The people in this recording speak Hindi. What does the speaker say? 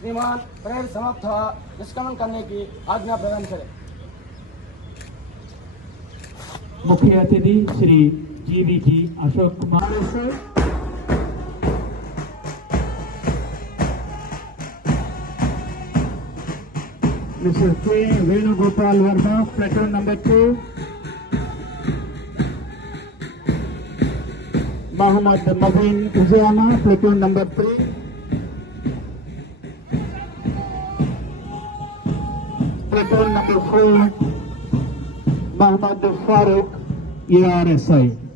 श्रीमान समाप्त समर्थ निष्क्रमण करने की आज्ञा प्रदान करें। मुख्य अतिथि Shri G B G Ashok Kumar. Mister K Venugopal Varma platoon number two Mohammed Mabeen Ujayama platoon number three Platoon number four, Muhammad Farooq, ARSI.